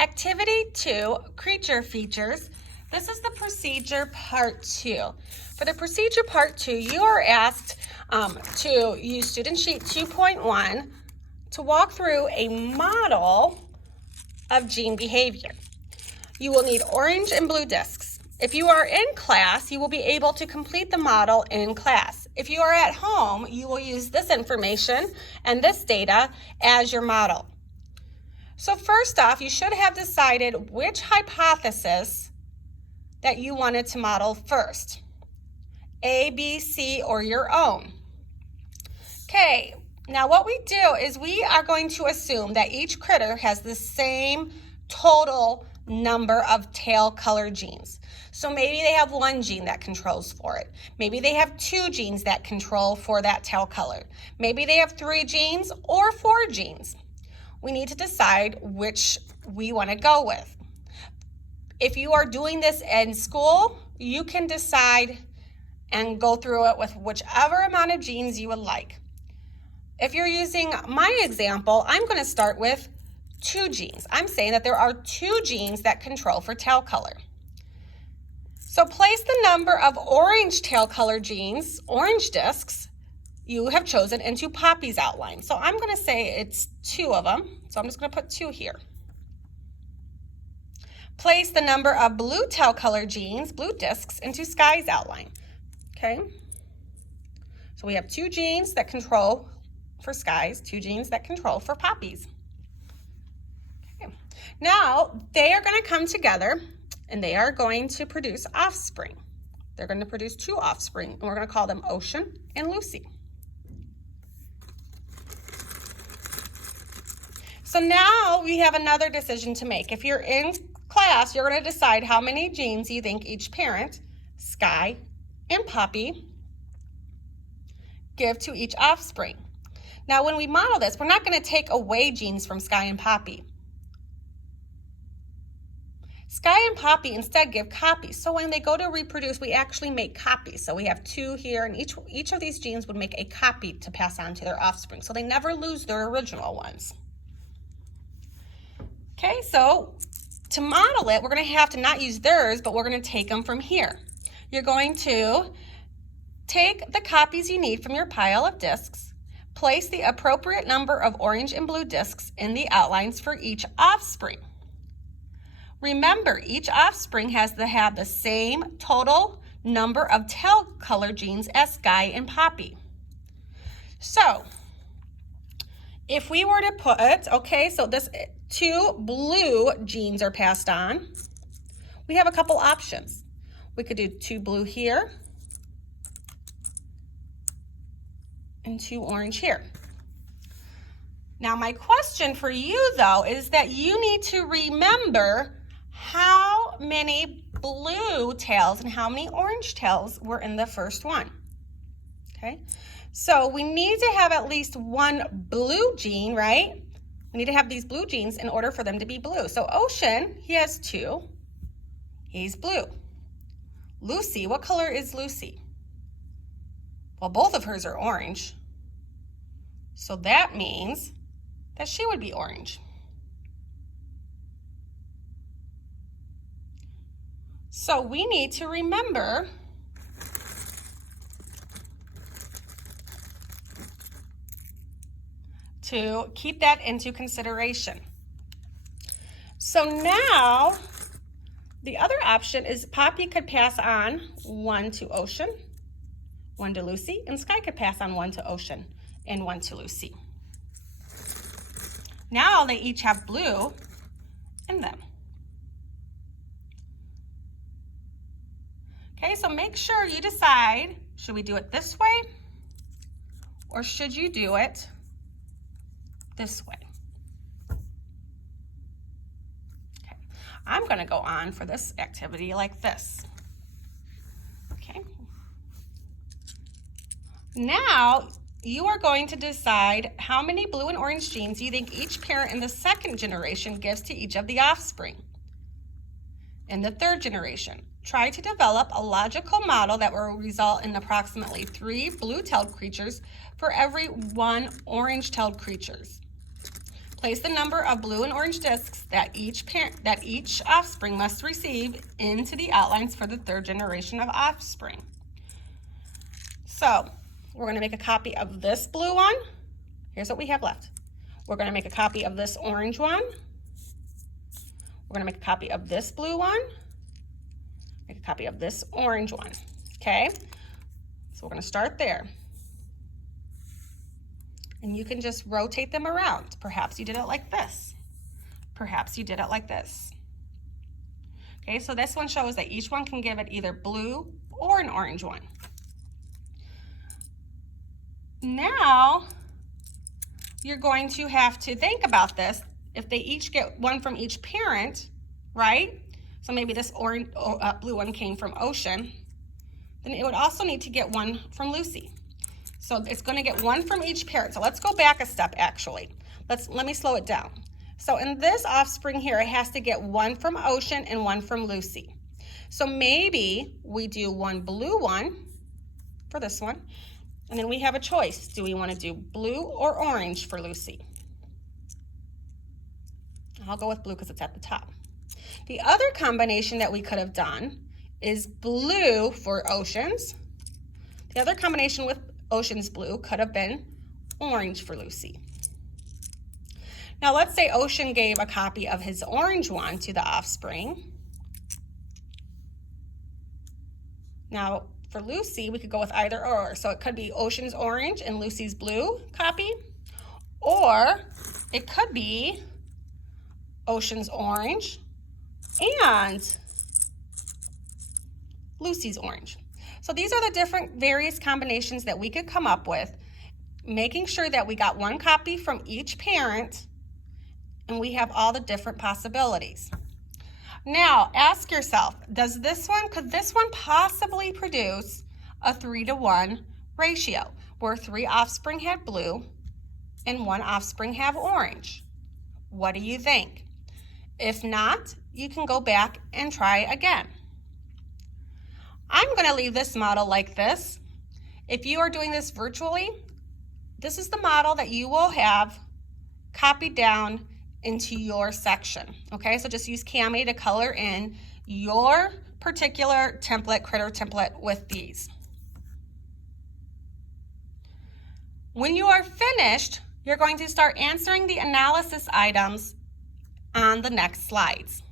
Activity 2, Creature Features. This is the procedure part 2. For the procedure part 2, you are asked to use student sheet 2.1 to walk through a model of gene behavior. You will need orange and blue discs. If you are in class, you will be able to complete the model in class. If you are at home, you will use this information and this data as your model. So first off, you should have decided which hypothesis that you wanted to model first. A, B, C, or your own. Okay, now what we do is we are going to assume that each critter has the same total number of tail color genes. So maybe they have one gene that controls for it. Maybe they have 2 genes that control for that tail color. Maybe they have 3 genes or 4 genes. We need to decide which we want to go with. If you are doing this in school, you can decide and go through it with whichever amount of genes you would like. If you're using my example, I'm going to start with 2 genes. I'm saying that there are 2 genes that control for tail color. So place the number of orange tail color genes, orange discs, you have chosen into Poppy's outline. So I'm going to say it's 2 of them. So I'm just going to put 2 here. Place the number of blue tail color genes, blue discs, into Sky's outline. Okay. So we have 2 genes that control for Sky's, 2 genes that control for Poppy's. Okay. Now they are going to come together and they are going to produce offspring. They're going to produce 2 offspring, and we're going to call them Ocean and Lucy. So now we have another decision to make. If you're in class, you're going to decide how many genes you think each parent, Sky and Poppy, give to each offspring. Now when we model this, we're not going to take away genes from Sky and Poppy. Sky and Poppy instead give copies. So when they go to reproduce, we actually make copies. So we have 2 here, and each of these genes would make a copy to pass on to their offspring. So they never lose their original ones. Okay, so to model it, we're going to have to not use theirs, but we're going to take them from here. You're going to take the copies you need from your pile of discs, place the appropriate number of orange and blue discs in the outlines for each offspring. Remember, each offspring has to have the same total number of tail color genes as Sky and Poppy. So, if we were to put, okay, so this 2 blue genes are passed on, we have a couple options. We could do 2 blue here and 2 orange here. Now my question for you though is that you need to remember how many blue tails and how many orange tails were in the first one. Okay, so we need to have at least 1 blue gene, right? We need to have these blue genes in order for them to be blue. So Ocean, he has 2. He's blue. Lucy, what color is Lucy? Well, both of hers are orange. So that means that she would be orange. So we need to remember to keep that into consideration. So now the other option is Poppy could pass on 1 to Ocean, 1 to Lucy, and Sky could pass on 1 to Ocean and 1 to Lucy. Now they each have blue in them. Okay, so make sure you decide, should we do it this way or should you do it this way? Okay, I'm going to go on for this activity like this. Okay. Now you are going to decide how many blue and orange genes you think each parent in the 2nd generation gives to each of the offspring. In the 3rd generation, try to develop a logical model that will result in approximately 3 blue-tailed creatures for every 1 orange-tailed creatures. Place the number of blue and orange discs that each offspring must receive into the outlines for the third generation of offspring. So we're going to make a copy of this blue one. Here's what we have left. We're going to make a copy of this orange one. We're going to make a copy of this blue one. Make a copy of this orange one. Okay? So we're going to start there. And you can just rotate them around. Perhaps you did it like this. Perhaps you did it like this. Okay, so this one shows that each one can give it either blue or an orange one. Now, you're going to have to think about this. If they each get one from each parent, right? So maybe this orange, blue one came from Ocean, then it would also need to get one from Lucy. So it's going to get one from each parent. So let's go back a step actually. Let me slow it down. So in this offspring here, it has to get one from Ocean and one from Lucy. So maybe we do one blue one for this one, and then we have a choice. Do we want to do blue or orange for Lucy? I'll go with blue because it's at the top. The other combination that we could have done is blue for Ocean's. The other combination with Ocean's blue could have been orange for Lucy. Now let's say Ocean gave a copy of his orange one to the offspring. Now for Lucy, we could go with either or. So it could be Ocean's orange and Lucy's blue copy, or it could be Ocean's orange and Lucy's orange. So these are the different various combinations that we could come up with, making sure that we got one copy from each parent and we have all the different possibilities. Now, ask yourself, could this one possibly produce a 3-to-1 ratio where 3 offspring have blue and 1 offspring have orange? What do you think? If not, you can go back and try again. I'm going to leave this model like this. If you are doing this virtually, this is the model that you will have copied down into your section. Okay, so just use Cami to color in your particular template, critter template with these. When you are finished, you're going to start answering the analysis items on the next slides.